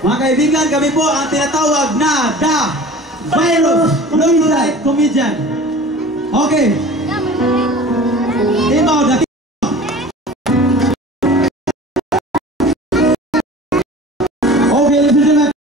Mga kaibigan, kami po ang tinatawag na The Virus Lookalike Comedian. Okay. Ibaw, daki. Okay, ladies and gentlemen.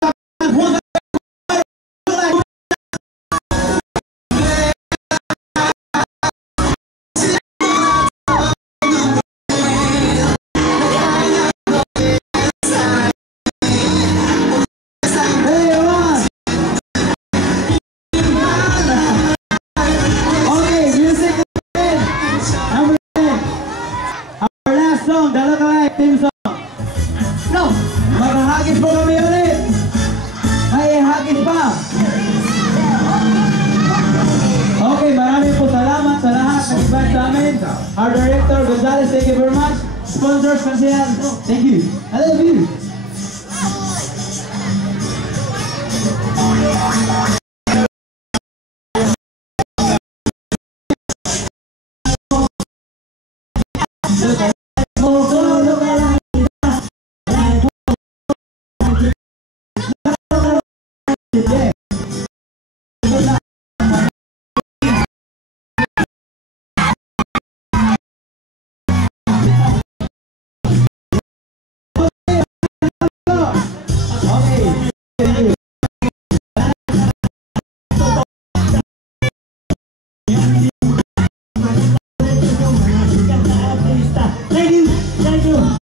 Song, The Lookalike Team Song. No! Maghahagis po kami ulit! May hagis pa! Okay, maraming po salamat sa lahat ng invite sa amin. Our Director Gonzales, thank you very much. Sponsors, Kansihan, thank you. I love you. Yeah.